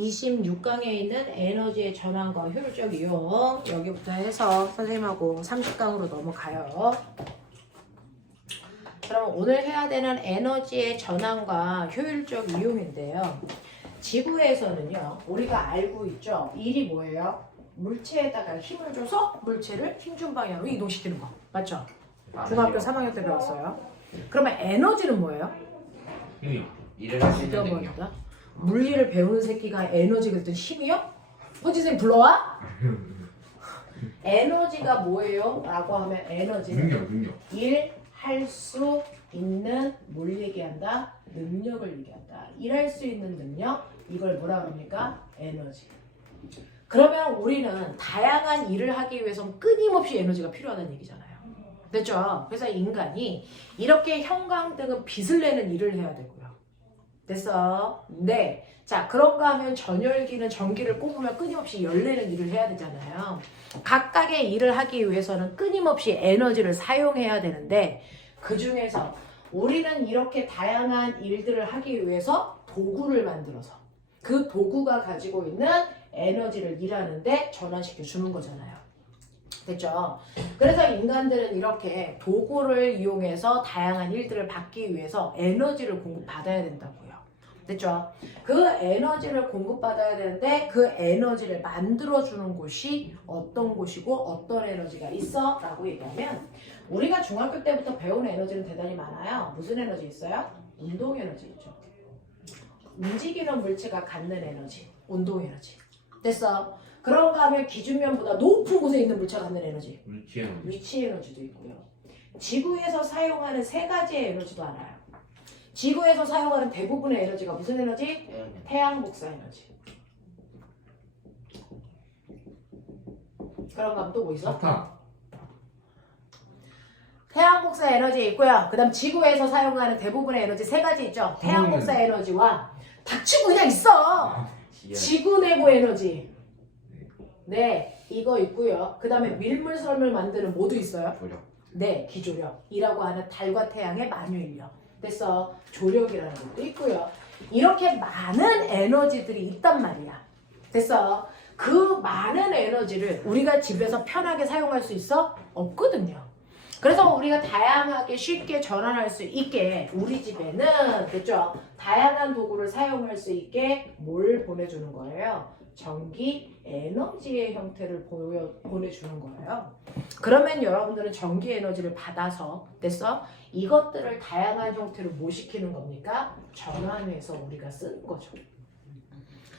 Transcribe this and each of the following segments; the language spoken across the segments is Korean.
26강에 있는 에너지의 전환과 효율적 이용 여기부터 해서 선생님하고 30강으로 넘어가요. 그럼 오늘 해야 되는 에너지의 전환과 효율적 이용인데요. 지구에서는요, 우리가 알고 있죠. 일이 뭐예요? 물체에다가 힘을 줘서 물체를 힘준 방향으로 이동시키는 거. 맞죠? 중학교 3학년 때 배웠어요. 그러면 에너지는 뭐예요? 힘이요. 일을 할 수 있는 능력. 죽여버린다. 물리를 배우는 새끼가 에너지 그랬더니 힘이요? 선생님 불러와? 에너지가 뭐예요? 라고 하면 에너지는 능력. 일할 수 있는 뭘 얘기한다? 능력을 얘기한다. 일할 수 있는 능력, 이걸 뭐라 그럽니까? 에너지. 그러면 우리는 다양한 일을 하기 위해서는 끊임없이 에너지가 필요하다는 얘기잖아요. 됐죠? 그래서 인간이 이렇게 형광등은 빛을 내는 일을 해야 되고요. 됐어? 네. 자, 그런가 하면 전열기는 전기를 꼽으면 끊임없이 열내는 일을 해야 되잖아요. 각각의 일을 하기 위해서는 끊임없이 에너지를 사용해야 되는데 그 중에서 우리는 이렇게 다양한 일들을 하기 위해서 도구를 만들어서 그 도구가 가지고 있는 에너지를 일하는데 전환시켜 주는 거잖아요. 됐죠? 그래서 인간들은 이렇게 도구를 이용해서 다양한 일들을 받기 위해서 에너지를 공급받아야 된다고요. 됐죠? 그 에너지를 공급받아야 되는데 그 에너지를 만들어주는 곳이 어떤 곳이고 어떤 에너지가 있어? 라고 얘기하면 우리가 중학교 때부터 배운 에너지는 대단히 많아요. 무슨 에너지 있어요? 운동 에너지 있죠. 움직이는 물체가 갖는 에너지, 운동 에너지. 됐어? 그런가 하면 기준면보다 높은 곳에 있는 물체가 갖는 에너지, 위치 에너지도 있고요. 지구에서 사용하는 세 가지의 에너지도 알아요. 지구에서 사용하는 대부분의 에너지가 무슨 에너지? 태양 복사 에너지. 그런가 하면 또 뭐 있어? 태양 복사 에너지 있고요. 그 다음 지구에서 사용하는 대부분의 에너지 세 가지 있죠. 태양 복사 에너지와 닥치고 그냥 있어. 지구 내부 에너지. 네, 이거 있고요. 그 다음에 밀물섬을 만드는 뭐도 있어요? 조력. 네, 기조력이라고 하는 달과 태양의 만유인력. 됐어. 조력이라는 것도 있고요. 이렇게 많은 에너지들이 있단 말이야. 됐어. 그 많은 에너지를 우리가 집에서 편하게 사용할 수 있어? 없거든요. 그래서 우리가 다양하게 쉽게 전환할 수 있게 우리 집에는 됐죠? 다양한 도구를 사용할 수 있게 뭘 보내주는 거예요? 전기 에너지의 형태를 보내주는 거예요. 그러면 여러분들은 전기 에너지를 받아서 됐어? 이것들을 다양한 형태로 뭐 시키는 겁니까? 전환해서 우리가 쓰는 거죠.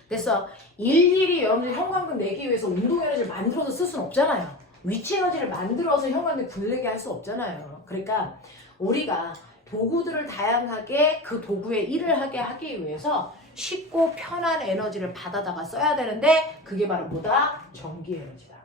됐어? 일일이 여러분들 형광등 내기 위해서 운동 에너지를 만들어서 쓸 수는 없잖아요. 위치 에너지를 만들어서 형광등 불내게 할 수 없잖아요. 그러니까 우리가 도구들을 다양하게 그 도구의 일을 하기 위해서 쉽고 편한 에너지를 받아다가 써야 되는데 그게 바로 뭐다? 전기 에너지다.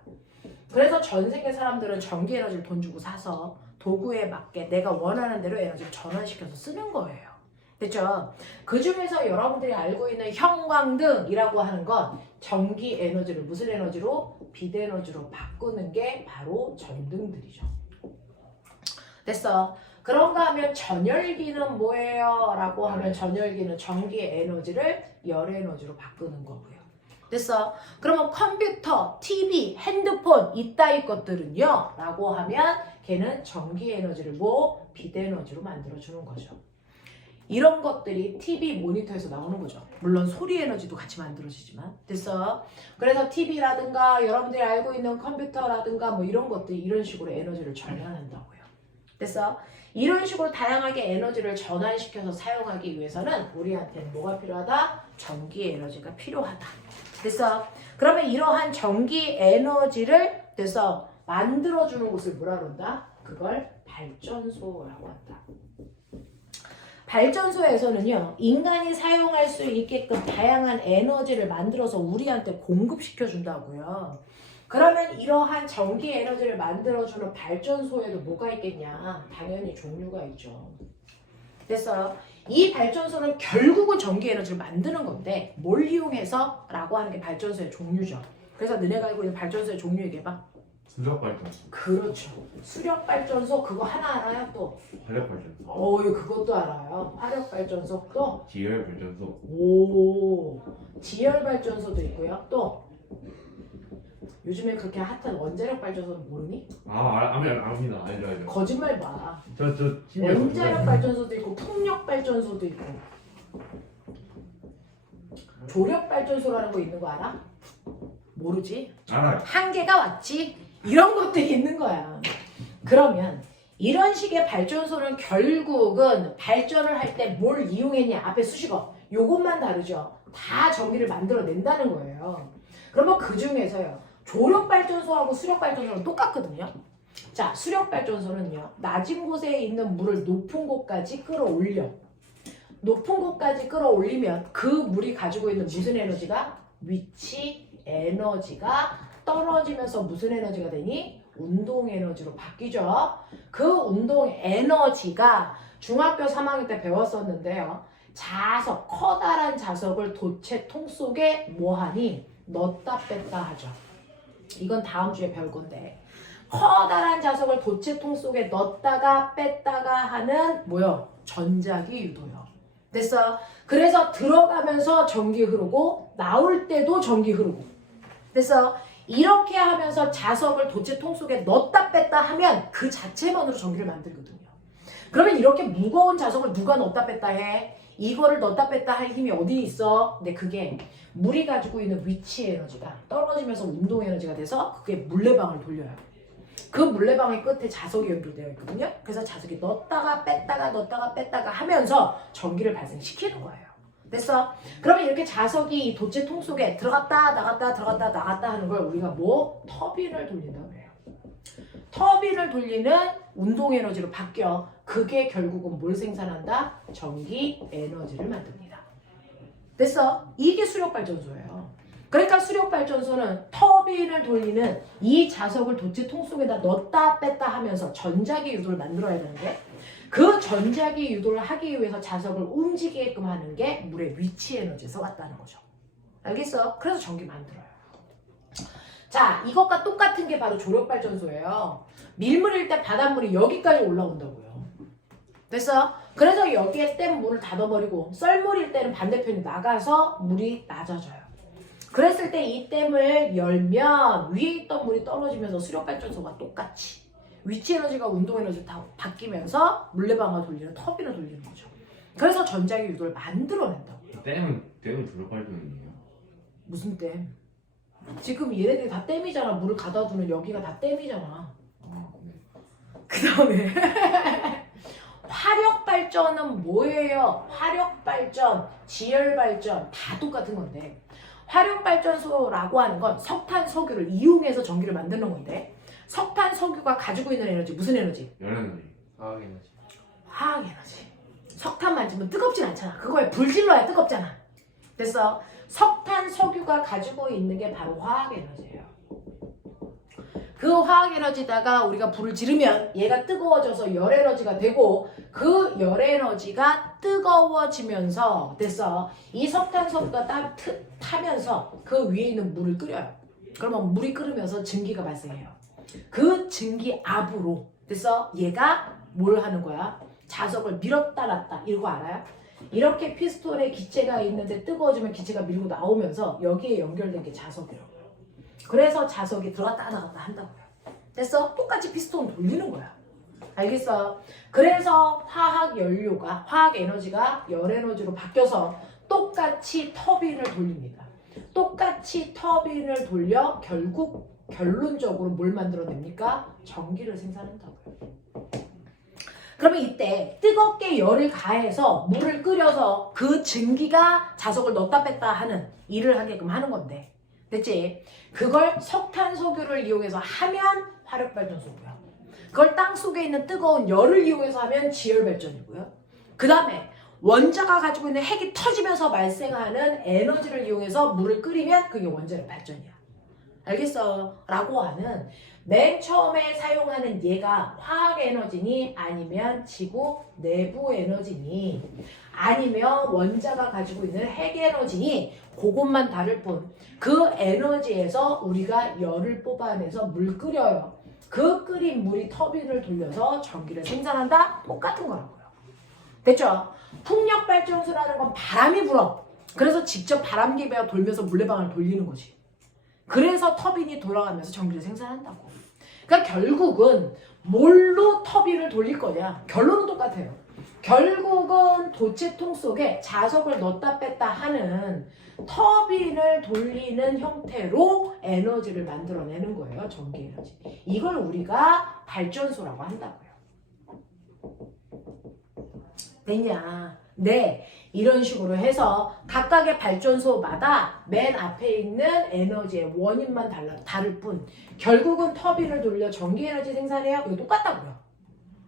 그래서 전 세계 사람들은 전기 에너지를 돈 주고 사서 도구에 맞게 내가 원하는 대로 에너지를 전환시켜서 쓰는 거예요. 됐죠? 그 중에서 여러분들이 알고 있는 형광등이라고 하는 건 전기 에너지를 무슨 에너지로? 빛 에너지로 바꾸는 게 바로 전등들이죠. 됐어? 그런가 하면 전열기는 뭐예요? 라고 하면 전열기는 전기 에너지를 열 에너지로 바꾸는 거고요. 됐어? 그러면 컴퓨터, TV, 핸드폰 이따위 것들은요? 라고 하면 걔는 전기 에너지를 뭐? 빛 에너지로 만들어주는 거죠. 이런 것들이 TV 모니터에서 나오는 거죠. 물론 소리 에너지도 같이 만들어지지만. 됐어? 그래서 TV라든가 여러분들이 알고 있는 컴퓨터라든가 뭐 이런 것들이 이런 식으로 에너지를 전환한다고요. 됐어? 이런 식으로 다양하게 에너지를 전환시켜서 사용하기 위해서는 우리한테는 뭐가 필요하다? 전기 에너지가 필요하다. 됐어? 그러면 이러한 전기 에너지를 됐어? 만들어주는 곳을 뭐라 그런다? 그걸 발전소라고 한다. 발전소에서는요, 인간이 사용할 수 있게끔 다양한 에너지를 만들어서 우리한테 공급시켜 준다고요. 그러면 이러한 전기 에너지를 만들어주는 발전소에도 뭐가 있겠냐? 당연히 종류가 있죠. 됐어요? 이 발전소는 결국은 전기 에너지를 만드는 건데 뭘 이용해서? 라고 하는 게 발전소의 종류죠. 그래서 너네가 알고 있는 발전소의 종류 얘기해봐. 수력 발전소, 그렇죠. 수력 발전소 그거 하나 알아요 또. 화력 발전소, 그것도 알아요. 화력 발전소 또. 지열 발전소, 오, 지열 발전소도 있고요. 또 요즘에 그렇게 핫한 원자력 발전소는 모르니? 압니다. 알죠. 거짓말 마. 저 원자력 발전소도 있고 풍력 발전소도 있고 조력 발전소라는 거 있는 거 알아? 모르지? 알아요. 한계가 왔지? 이런 것들이 있는 거야. 그러면 이런 식의 발전소는 결국은 발전을 할 때 뭘 이용했냐? 앞에 수식어. 요것만 다르죠. 다 전기를 만들어낸다는 거예요. 그러면 그 중에서요. 조력발전소하고 수력발전소는 똑같거든요. 자, 수력발전소는요. 낮은 곳에 있는 물을 높은 곳까지 끌어올려. 높은 곳까지 끌어올리면 그 물이 가지고 있는 무슨 에너지가? 위치 에너지가 떨어지면서 무슨 에너지가 되니? 운동 에너지로 바뀌죠. 그 운동 에너지가 중학교 3학년 때 배웠었는데요. 자석, 커다란 자석을 도체통 속에 뭐하니? 넣었다 뺐다 하죠. 이건 다음 주에 배울 건데 커다란 자석을 도체통 속에 넣었다가 뺐다가 하는 뭐요? 전자기 유도요. 됐어? 그래서 들어가면서 전기 흐르고 나올 때도 전기 흐르고 됐어? 이렇게 하면서 자석을 도체통 속에 넣었다 뺐다 하면 그 자체만으로 전기를 만들거든요. 그러면 이렇게 무거운 자석을 누가 넣었다 뺐다 해? 이거를 넣었다 뺐다 할 힘이 어디 있어? 근데 그게 물이 가지고 있는 위치 에너지가 떨어지면서 운동 에너지가 돼서 그게 물레방을 돌려요. 그 물레방의 끝에 자석이 연결되어 있거든요. 그래서 자석이 넣었다가 뺐다가 하면서 전기를 발생시키는 거예요. 됐어? 그러면 이렇게 자석이 이 도체통 속에 들어갔다 나갔다 하는 걸 우리가 뭐? 터빈을 돌린다고 해요. 터빈을 돌리는 운동 에너지로 바뀌어. 그게 결국은 뭘 생산한다? 전기 에너지를 만듭니다. 됐어? 이게 수력발전소예요. 그러니까 수력발전소는 터빈을 돌리는 이 자석을 도체통 속에다 넣었다 뺐다 하면서 전자기 유도를 만들어야 되는데 그 전자기 유도를 하기 위해서 자석을 움직이게끔 하는 게 물의 위치 에너지에서 왔다는 거죠. 알겠어? 그래서 전기 만들어요. 자, 이것과 똑같은 게 바로 조력발전소예요. 밀물일 때 바닷물이 여기까지 올라온다고요. 됐어? 그래서 여기에 댐 물을 닫아버리고 썰물일 때는 반대편이 나가서 물이 낮아져요. 그랬을 때 이 댐을 열면 위에 있던 물이 떨어지면서 수력발전소가 똑같이 위치 에너지가 운동 에너지로 다 바뀌면서 물레방아 돌리는 터빈을 돌리는 거죠. 그래서 전자기 유도를 만들어낸다고요. 댐은 조력 발전이에요. 무슨 댐? 지금 얘네들이 다 댐이잖아. 물을 가다 두는 여기가 다 댐이잖아. 네. 그 다음에 화력발전은 뭐예요? 화력발전, 지열발전 다 똑같은 건데 화력발전소라고 하는 건 석탄, 석유를 이용해서 전기를 만드는 건데 석탄, 석유가 가지고 있는 에너지 무슨 에너지? 열에너지, 화학에너지. 화학에너지. 석탄 만지면 뜨겁진 않잖아. 그거에 불 질러야 뜨겁잖아. 됐어? 석탄, 석유가 가지고 있는 게 바로 화학에너지예요. 그 화학에너지다가 우리가 불을 지르면 얘가 뜨거워져서 열에너지가 되고 그 열에너지가 뜨거워지면서 됐어. 이 석탄, 석유가 타면서 그 위에 있는 물을 끓여요. 그러면 물이 끓으면서 증기가 발생해요. 그 증기압으로 됐어. 얘가 뭘 하는 거야? 자석을 밀었다 놨다. 이거 알아요? 이렇게 피스톤에 기체가 있는데 뜨거워지면 기체가 밀고 나오면서 여기에 연결된 게 자석이라고요. 그래서 자석이 들어갔다 나갔다 한다고요. 됐어? 똑같이 피스톤 돌리는 거야. 알겠어? 그래서 화학 연료가, 화학 에너지가 열 에너지로 바뀌어서 똑같이 터빈을 돌립니다. 똑같이 터빈을 돌려 결국 결론적으로 뭘 만들어냅니까? 전기를 생산한다고요. 그러면 이때 뜨겁게 열을 가해서 물을 끓여서 그 증기가 자석을 넣었다 뺐다 하는 일을 하게끔 하는 건데 됐지? 그걸 석탄, 석유를 이용해서 하면 화력발전소고요. 그걸 땅속에 있는 뜨거운 열을 이용해서 하면 지열발전이고요. 그 다음에 원자가 가지고 있는 핵이 터지면서 발생하는 에너지를 이용해서 물을 끓이면 그게 원자력 발전이야. 알겠어? 라고 하는 맨 처음에 사용하는 얘가 화학 에너지니 아니면 지구 내부 에너지니 아니면 원자가 가지고 있는 핵 에너지니 그것만 다를 뿐 그 에너지에서 우리가 열을 뽑아내서 물 끓여요. 그 끓인 물이 터빈을 돌려서 전기를 생산한다? 똑같은 거라고요. 됐죠? 풍력발전소라는 건 바람이 불어. 그래서 직접 바람개비가 돌면서 물레방아를 돌리는 거지. 그래서 터빈이 돌아가면서 전기를 생산한다고. 그러니까 결국은 뭘로 터빈을 돌릴 거냐? 결론은 똑같아요. 결국은 도체통 속에 자석을 넣었다 뺐다 하는 터빈을 돌리는 형태로 에너지를 만들어내는 거예요. 전기 에너지. 이걸 우리가 발전소라고 한다고요. 됐냐? 네. 이런 식으로 해서 각각의 발전소마다 맨 앞에 있는 에너지의 원인만 다를 뿐 결국은 터빈을 돌려 전기 에너지 생산해요. 이거 똑같다고요.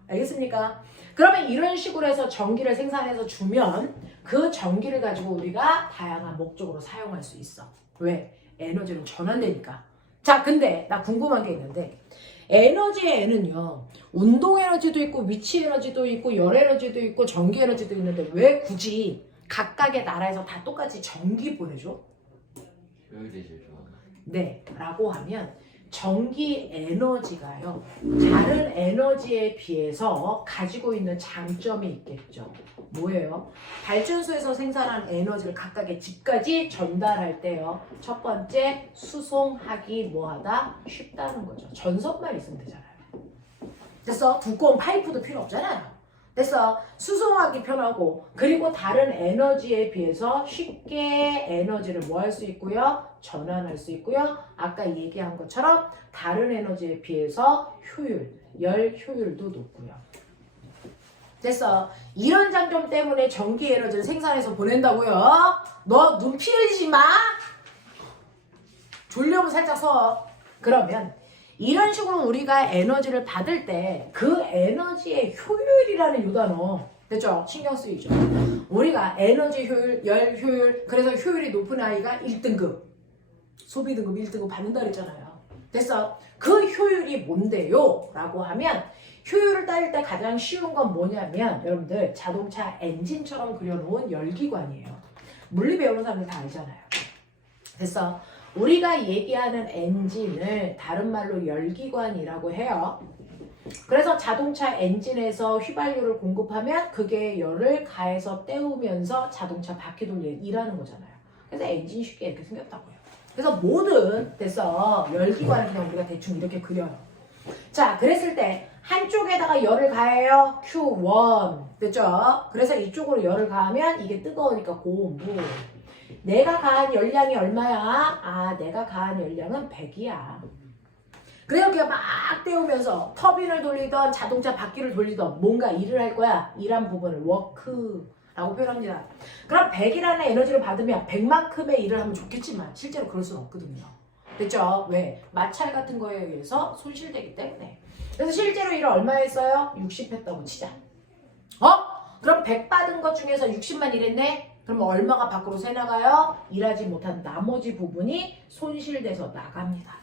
알겠습니까? 그러면 이런 식으로 해서 전기를 생산해서 주면 그 전기를 가지고 우리가 다양한 목적으로 사용할 수 있어. 왜? 에너지는 전환되니까. 자, 근데 나 궁금한 게 있는데 에너지의 N은요. 운동 에너지도 있고 위치 에너지도 있고 열 에너지도 있고 전기 에너지도 있는데 왜 굳이 각각의 나라에서 다 똑같이 전기 보내줘? 효율이 제일 좋아. 네, 라고 하면 전기 에너지가요. 다른 에너지에 비해서 가지고 있는 장점이 있겠죠. 뭐예요? 발전소에서 생산한 에너지를 각각의 집까지 전달할 때요. 첫 번째, 수송하기 뭐하다? 쉽다는 거죠. 전선만 있으면 되잖아요. 됐어? 두꺼운 파이프도 필요 없잖아요. 됐어? 수송하기 편하고 그리고 다른 에너지에 비해서 쉽게 에너지를 뭐 할 수 있고요? 전환할 수 있고요. 아까 얘기한 것처럼 다른 에너지에 비해서 효율, 열 효율도 높고요. 됐어? 이런 장점 때문에 전기 에너지를 생산해서 보낸다고요? 너 눈 피 흘리지 마! 졸려면 살짝 서. 그러면 이런 식으로 우리가 에너지를 받을 때 그 에너지의 효율이라는 요 단어 됐죠? 신경 쓰이죠? 우리가 에너지 효율, 열 효율 그래서 효율이 높은 아이가 1등급 소비 등급 1등급 받는다 그랬잖아요. 됐어? 그 효율이 뭔데요? 라고 하면 효율을 따질 때 가장 쉬운 건 뭐냐면 여러분들 자동차 엔진처럼 그려놓은 열기관이에요. 물리 배우는 사람들 다 알잖아요. 됐어? 우리가 얘기하는 엔진을 다른 말로 열기관이라고 해요. 그래서 자동차 엔진에서 휘발유를 공급하면 그게 열을 가해서 때우면서 자동차 바퀴 돌리는 일하는 거잖아요. 그래서 엔진이 쉽게 이렇게 생겼다고요. 그래서 모든 됐어 열기관을 그냥 우리가 대충 이렇게 그려요. 자, 그랬을 때 한쪽에다가 열을 가해요. Q1 됐죠? 그래서 이쪽으로 열을 가하면 이게 뜨거우니까 고온부. 내가 가한 열량이 얼마야? 아, 내가 가한 열량은 100이야. 그래서 그냥 막 때우면서 터빈을 돌리던 자동차 바퀴를 돌리던 뭔가 일을 할 거야. 일한 부분을 워크라고 표현합니다. 그럼 100이라는 에너지를 받으면 100만큼의 일을 하면 좋겠지만 실제로 그럴 수는 없거든요. 됐죠? 왜? 마찰 같은 거에 의해서 손실되기 때문에. 그래서 실제로 일을 얼마 했어요? 60 했다고 치자. 그럼 100 받은 것 중에서 60만 일했네? 그럼 얼마가 밖으로 새나가요? 일하지 못한 나머지 부분이 손실돼서 나갑니다.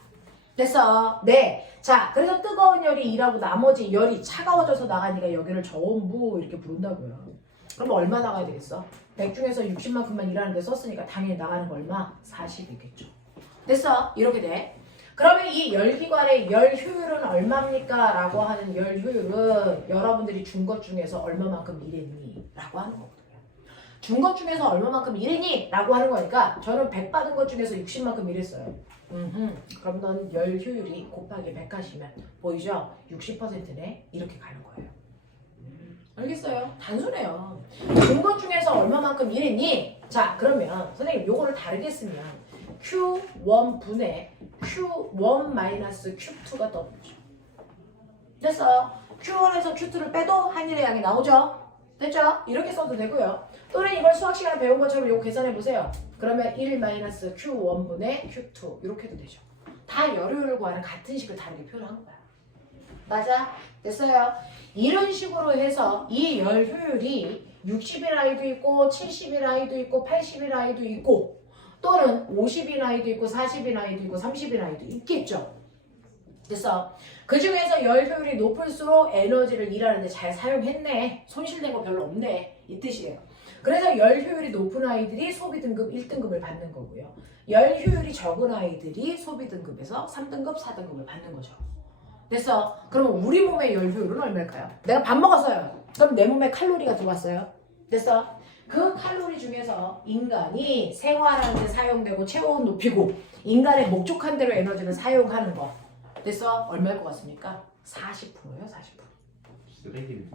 됐어? 네. 자, 그래서 뜨거운 열이 일하고 나머지 열이 차가워져서 나가니까 여기를 저온부 이렇게 부른다고요. 그럼 얼마 나가야 되겠어? 100 중에서 60만큼만 일하는데 썼으니까 당연히 나가는 거 얼마? 40이겠죠. 됐어? 이렇게 돼. 그러면 이 열기관의 열 효율은 얼마입니까? 라고 하는 열 효율은 여러분들이 준 것 중에서 얼마만큼 일했니? 라고 하는 거거든요. 준 것 중에서 얼마만큼 일했니? 라고 하는 거니까 저는 100 받은 것 중에서 60만큼 일했어요. 그럼 넌 열 효율이 곱하기 100 하시면 보이죠? 60%네? 이렇게 가는 거예요. 알겠어요? 단순해요. 준 것 중에서 얼마만큼 일했니? 자, 그러면 선생님 요거를 다르게 쓰면 Q1 분의 Q1-Q2가 떠오르죠. 됐어요? Q1에서 Q2를 빼도 한일의 양이 나오죠? 됐죠? 이렇게 써도 되고요. 또는 이걸 수학 시간에 배운 것처럼 이거 계산해 보세요. 그러면 1-Q1 분의 Q2 이렇게 해도 되죠. 다 열효율을 구하는 같은 식을 다르게 표현한 거야. 맞아? 됐어요? 이런 식으로 해서 이 열 효율이 60인 아이도 있고 70인 아이도 있고 80인 아이도 있고 또는 50인 아이도 있고 40인 아이도 있고 30인 아이도 있겠죠. 됐어. 그 중에서 열 효율이 높을수록 에너지를 일하는데 잘 사용했네. 손실된 거 별로 없네. 이 뜻이에요. 그래서 열 효율이 높은 아이들이 소비 등급 1등급을 받는 거고요. 열 효율이 적은 아이들이 소비 등급에서 3등급, 4등급을 받는 거죠. 됐어. 그러면 우리 몸의 열 효율은 얼마일까요? 내가 밥 먹었어요. 그럼 내 몸에 칼로리가 들어왔어요. 됐어. 그 칼로리 중에서 인간이 생활하는 데 사용되고 체온 높이고 인간의 목적한 대로 에너지를 사용하는 거. 됐어? 얼마일 것 같습니까? 40%예요, 40%. 쓰레기네.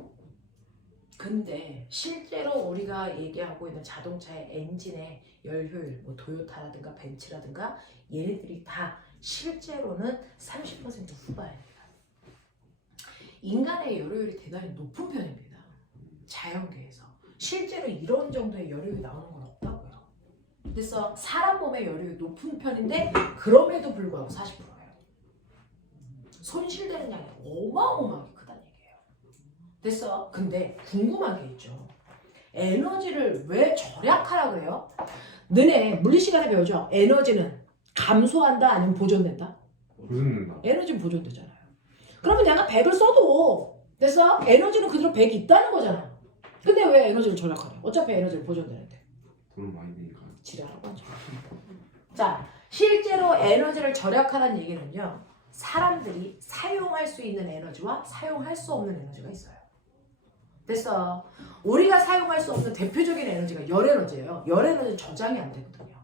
근데 실제로 우리가 얘기하고 있는 자동차의 엔진의 열 효율, 뭐 도요타라든가 벤츠라든가 얘네들이 다 실제로는 30% 후반입니다. 인간의 열 효율이 대단히 높은 편입니다. 자연계에서. 실제로 이런 정도의 열 효율이 나오는 건 없다고요. 그래서 사람 몸의 열 효율이 높은 편인데 그럼에도 불구하고 40%예요. 손실되는 양이 어마어마하게 크다는 얘기예요. 됐어? 근데 궁금한 게 있죠. 에너지를 왜 절약하라 그래요? 너네 물리 시간에 배우죠? 에너지는 감소한다 아니면 보존된다? 보존된다. 에너지는 보존되잖아요. 그러면 내가 100을 써도 됐어? 에너지는 그대로 100이 있다는 거잖아. 근데 왜 에너지를 절약하래? 어차피 에너지를 보존되는데. 돈 많이 드니까. 지랄하고 하죠. 자, 실제로 에너지를 절약하라는 얘기는요. 사람들이 사용할 수 있는 에너지와 사용할 수 없는 에너지가 있어요. 됐어. 우리가 사용할 수 없는 대표적인 에너지가 열 에너지예요. 열 에너지는 저장이 안 되거든요.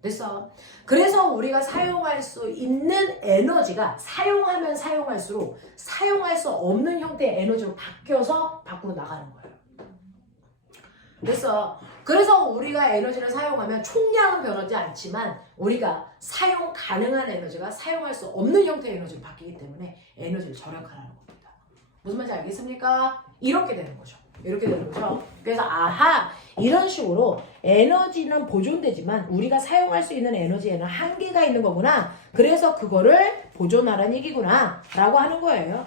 됐어. 그래서 우리가 사용할 수 있는 에너지가 사용하면 사용할수록 사용할 수 없는 형태의 에너지로 바뀌어서 밖으로 나가는 거예요. 됐어. 그래서 우리가 에너지를 사용하면 총량은 변하지 않지만 우리가 사용 가능한 에너지가 사용할 수 없는 형태의 에너지로 바뀌기 때문에 에너지를 절약하라는 겁니다. 무슨 말인지 알겠습니까? 이렇게 되는 거죠. 이렇게 되는 거죠. 그래서 아하, 이런 식으로 에너지는 보존되지만 우리가 사용할 수 있는 에너지에는 한계가 있는 거구나. 그래서 그거를 보존하라는 얘기구나 라고 하는 거예요.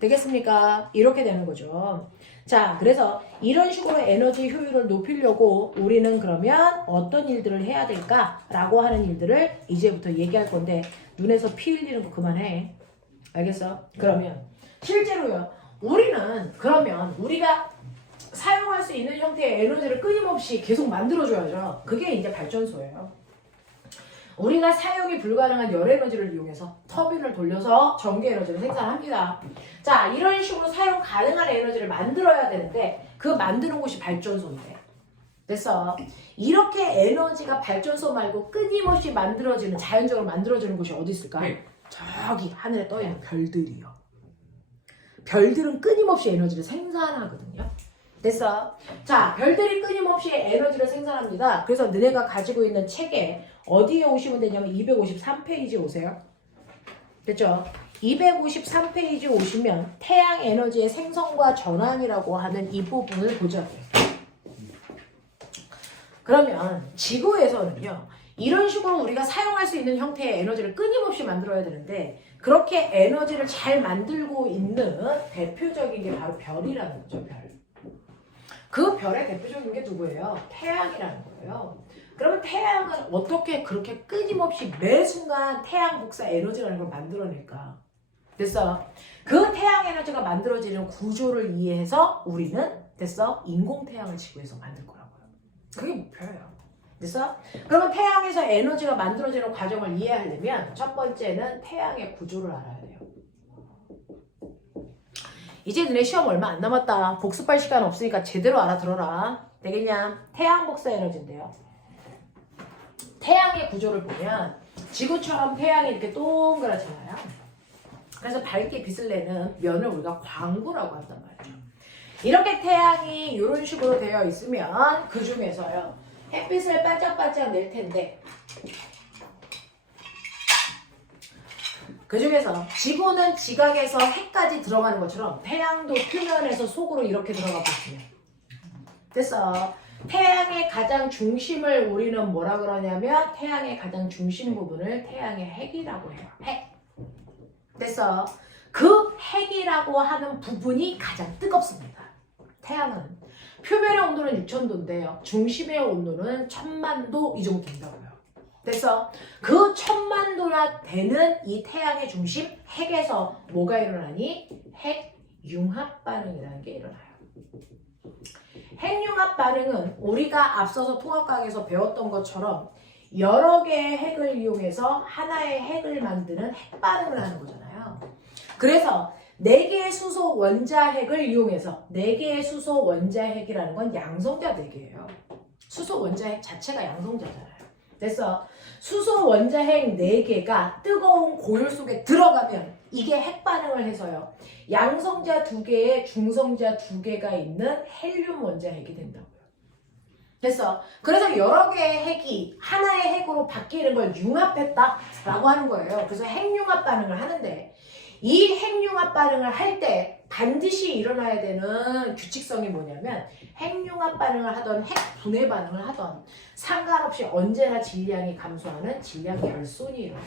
되겠습니까? 이렇게 되는 거죠. 자, 그래서 이런 식으로 에너지 효율을 높이려고 우리는 그러면 어떤 일들을 해야 될까라고 하는 일들을 이제부터 얘기할 건데 눈에서 피 흘리는 거 그만해. 알겠어? 그러면 실제로요. 우리는 그러면 우리가 사용할 수 있는 형태의 에너지를 끊임없이 계속 만들어줘야죠. 그게 이제 발전소예요. 우리가 사용이 불가능한 열 에너지를 이용해서 터빈을 돌려서 전기 에너지를 생산합니다. 자, 이런 식으로 사용 가능한 에너지를 만들어야 되는데 그 만드는 곳이 발전소인데. 됐어. 이렇게 에너지가 발전소 말고 끊임없이 만들어지는, 자연적으로 만들어지는 곳이 어디 있을까? 네. 저기 하늘에 떠있는 별들이요. 별들은 끊임없이 에너지를 생산하거든요. 됐어. 자, 별들이 끊임없이 에너지를 생산합니다. 그래서 너네가 가지고 있는 책에 어디에 오시면 되냐면 253페이지 오세요. 됐죠? 253페이지 오시면 태양 에너지의 생성과 전환이라고 하는 이 부분을 보자고요. 그러면 지구에서는요. 이런 식으로 우리가 사용할 수 있는 형태의 에너지를 끊임없이 만들어야 되는데 그렇게 에너지를 잘 만들고 있는 대표적인 게 바로 별이라는 거죠. 별. 그 별의 대표적인 게 누구예요? 태양이라는 거예요. 그러면 태양은 어떻게 그렇게 끊임없이 매 순간 태양 복사 에너지라는 걸 만들어낼까? 됐어? 그 태양 에너지가 만들어지는 구조를 이해해서 우리는 됐어? 인공태양을 지구에서 만들 거라고요. 그게 목표예요. 됐어? 그러면 태양에서 에너지가 만들어지는 과정을 이해하려면 첫 번째는 태양의 구조를 알아야 돼요. 이제 너네 시험 얼마 안 남았다. 복습할 시간 없으니까 제대로 알아들어라. 되겠냐? 태양 복사 에너지인데요. 태양의 구조를 보면 지구처럼 태양이 이렇게 동그랗잖아요. 그래서 밝게 빛을 내는 면을 우리가 광구라고 한단 말이죠. 이렇게 태양이 이런 식으로 되어 있으면 그 중에서요. 햇빛을 반짝반짝 낼 텐데 그 중에서 지구는 지각에서 해까지 들어가는 것처럼 태양도 표면에서 속으로 이렇게 들어가고 있습니다. 됐어. 태양의 가장 중심을 우리는 뭐라 그러냐면 태양의 가장 중심 부분을 태양의 핵이라고 해요. 핵. 됐어. 그 핵이라고 하는 부분이 가장 뜨겁습니다. 태양은 표면의 온도는 6000도인데요. 중심의 온도는 1000만 도 이 정도 된다고요. 됐어? 그 1000만도나 되는 이 태양의 중심 핵에서 뭐가 일어나니? 핵융합 반응이라는 게 일어나요. 핵융합 반응은 우리가 앞서서 통합과학에서 배웠던 것처럼 여러 개의 핵을 이용해서 하나의 핵을 만드는 핵 반응을 하는 거잖아요. 그래서 4개의 수소 원자핵을 이용해서 4개의 수소 원자핵이라는 건 양성자 4개예요. 수소 원자핵 자체가 양성자잖아요. 그래서 수소 원자핵 4개가 뜨거운 고열 속에 들어가면 이게 핵 반응을 해서요. 양성자 2개에 중성자 2개가 있는 헬륨 원자핵이 된다고요. 그래서 여러 개의 핵이 하나의 핵으로 바뀌는 걸 융합했다라고 하는 거예요. 그래서 핵융합 반응을 하는데 이 핵융합 반응을 할 때 반드시 일어나야 되는 규칙성이 뭐냐면 핵융합 반응을 하던 핵분해 반응을 하던 상관없이 언제나 질량이 감소하는 질량 결손이 일어나요.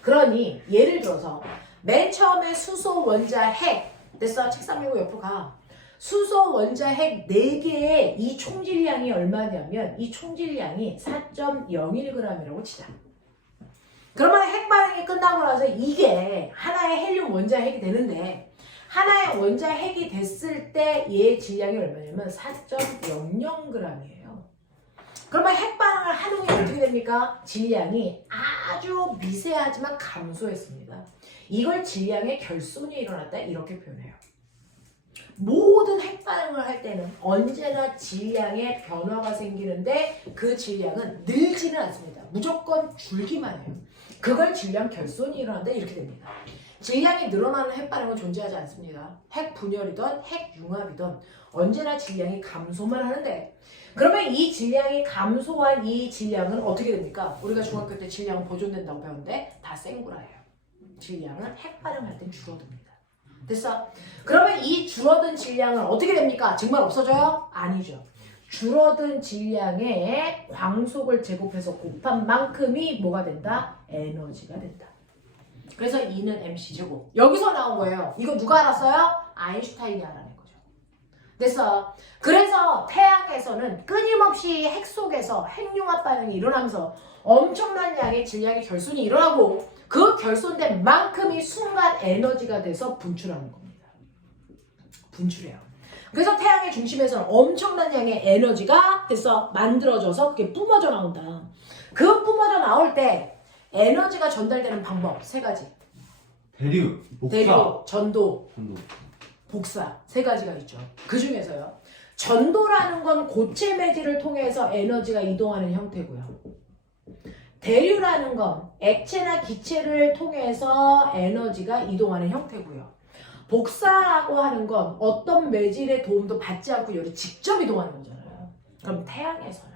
그러니 예를 들어서 맨 처음에 수소 원자핵 됐어? 책상 밀고 옆으로 가. 수소 원자핵 4개의 이 총질량이 얼마냐면 이 총질량이 4.01g이라고 치자. 그러면 핵 반응이 끝나고 나서 이게 하나의 헬륨 원자핵이 되는데 하나의 원자핵이 됐을 때 얘의 질량이 얼마냐면 4.00g이에요. 그러면 핵 반응을 하는 게 어떻게 됩니까? 질량이 아주 미세하지만 감소했습니다. 이걸 질량의 결손이 일어났다 이렇게 표현해요. 모든 핵 반응을 할 때는 언제나 질량의 변화가 생기는데 그 질량은 늘지는 않습니다. 무조건 줄기만 해요. 그걸 질량 결손이 일어난다 이렇게 됩니다. 질량이 늘어나는 핵 반응은 존재하지 않습니다. 핵 분열이든 핵 융합이든 언제나 질량이 감소만 하는데 그러면 이 질량이 감소한 이 질량은 어떻게 됩니까? 우리가 중학교 때 질량은 보존된다고 배웠는데 다 생구라예요. 질량은 핵 반응할 때 줄어듭니다. 됐어? 그러면 이 줄어든 질량은 어떻게 됩니까? 정말 없어져요? 아니죠. 줄어든 질량에 광속을 제곱해서 곱한 만큼이 뭐가 된다? 에너지가 된다. 그래서 E는 mc제곱. 여기서 나온 거예요. 이거 누가 알았어요? 아인슈타인이 알아낸 거죠. 됐어? 그래서 태양에서는 끊임없이 핵 속에서 핵융합 반응이 일어나면서 엄청난 양의 질량의 결손이 일어나고 그 결손된 만큼이 순간 에너지가 돼서 분출하는 겁니다. 분출해요. 그래서 태양의 중심에서는 엄청난 양의 에너지가 돼서 만들어져서 그게 뿜어져 나온다. 그 뿜어져 나올 때 에너지가 전달되는 방법 3가지. 대류, 복사, 대류, 전도, 전도. 복사 3가지가 있죠. 그 중에서요. 전도라는 건 고체 매질을 통해서 에너지가 이동하는 형태고요. 대류라는 건 액체나 기체를 통해서 에너지가 이동하는 형태고요. 복사라고 하는 건 어떤 매질의 도움도 받지 않고 열이 직접 이동하는 거잖아요. 그럼 태양에서는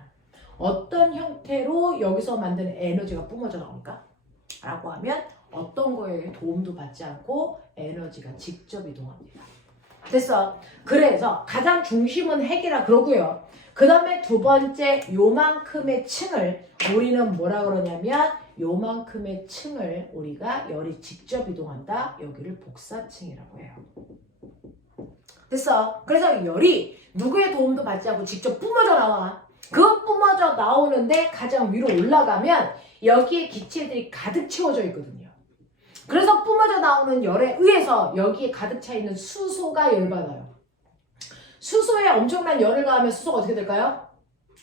어떤 형태로 여기서 만드는 에너지가 뿜어져 나올까? 라고 하면 어떤 거에 도움도 받지 않고 에너지가 직접 이동합니다. 됐어? 그래서 가장 중심은 핵이라 그러고요. 그 다음에 2번째 요만큼의 층을 우리는 뭐라 그러냐면 요만큼의 층을 우리가 열이 직접 이동한다. 여기를 복사층이라고 해요. 됐어? 그래서 열이 누구의 도움도 받지 않고 직접 뿜어져 나와. 그 뿜어져 나오는데 가장 위로 올라가면 여기에 기체들이 가득 채워져 있거든요. 그래서 뿜어져 나오는 열에 의해서 여기에 가득 차 있는 수소가 열받아요. 수소에 엄청난 열을 가하면 수소가 어떻게 될까요?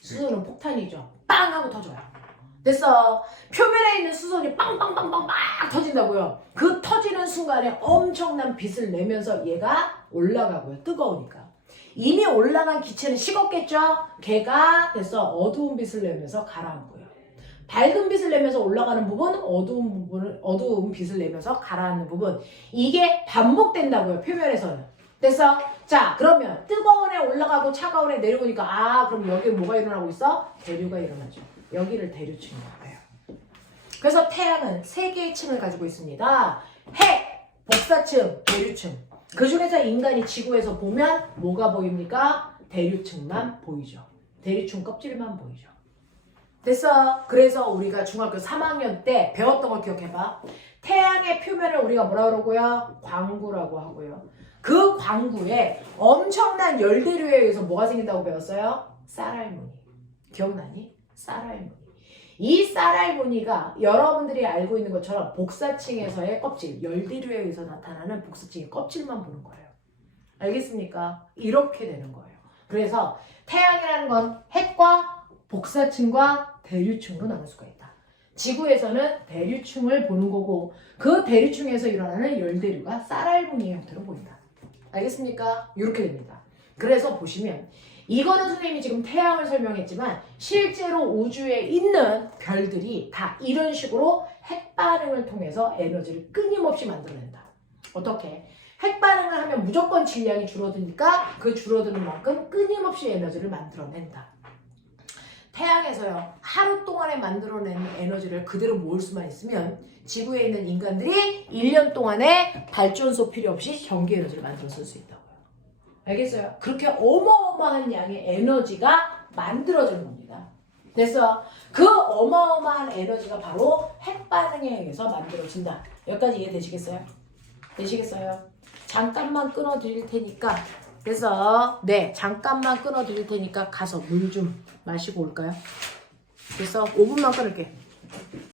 수소는 폭탄이죠. 빵 하고 터져요. 됐어. 표면에 있는 수소는 빵빵빵빵 막 터진다고요. 그 터지는 순간에 엄청난 빛을 내면서 얘가 올라가고요. 뜨거우니까. 이미 올라간 기체는 식었겠죠? 걔가 됐어. 어두운 빛을 내면서 가라앉고요. 밝은 빛을 내면서 올라가는 부분, 어두운 빛을 내면서 가라앉는 부분. 이게 반복된다고요. 표면에서는. 됐어? 자, 그러면 뜨거운 애 올라가고 차가운 애 내려오니까 그럼 여기 뭐가 일어나고 있어? 대류가 일어나죠. 여기를 대류층이라고 해요. 그래서 태양은 3개의 층을 가지고 있습니다. 핵, 복사층, 대류층. 그 중에서 인간이 지구에서 보면 뭐가 보입니까? 대류층만 보이죠. 대류층 껍질만 보이죠. 됐어? 그래서 우리가 중학교 3학년 때 배웠던 걸 기억해봐. 태양의 표면을 우리가 뭐라 그러고요? 광구라고 하고요. 그 광구에 엄청난 열대류에 의해서 뭐가 생긴다고 배웠어요? 쌀알무늬. 기억나니? 쌀알무늬. 이 쌀알 무늬가 여러분들이 알고 있는 것처럼 복사층에서의 껍질, 열대류에 의해서 나타나는 복사층의 껍질만 보는 거예요. 알겠습니까? 이렇게 되는 거예요. 그래서 태양이라는 건 핵과 복사층과 대류층으로 나눌 수가 있다. 지구에서는 대류층을 보는 거고 그 대류층에서 일어나는 열대류가 쌀알 무늬의 형태로 보인다. 알겠습니까? 이렇게 됩니다. 그래서 보시면 이거는 선생님이 지금 태양을 설명했지만 실제로 우주에 있는 별들이 다 이런 식으로 핵반응을 통해서 에너지를 끊임없이 만들어낸다. 어떻게? 핵반응을 하면 무조건 질량이 줄어드니까 그 줄어드는 만큼 끊임없이 에너지를 만들어낸다. 태양에서요 하루 동안에 만들어낸 에너지를 그대로 모을 수만 있으면 지구에 있는 인간들이 1년 동안에 발전소 필요 없이 전기 에너지를 만들어 쓸 수 있다고요. 알겠어요? 그렇게 어마어마한 양의 에너지가 만들어지는 겁니다. 됐어? 그 어마어마한 에너지가 바로 핵반응에 의해서 만들어진다. 여기까지 이해되시겠어요? 되시겠어요? 잠깐만 끊어 드릴 테니까 그래서 네 잠깐만 끊어 드릴 테니까 가서 물 좀 마시고 올까요? 그래서 5분만 끊을게.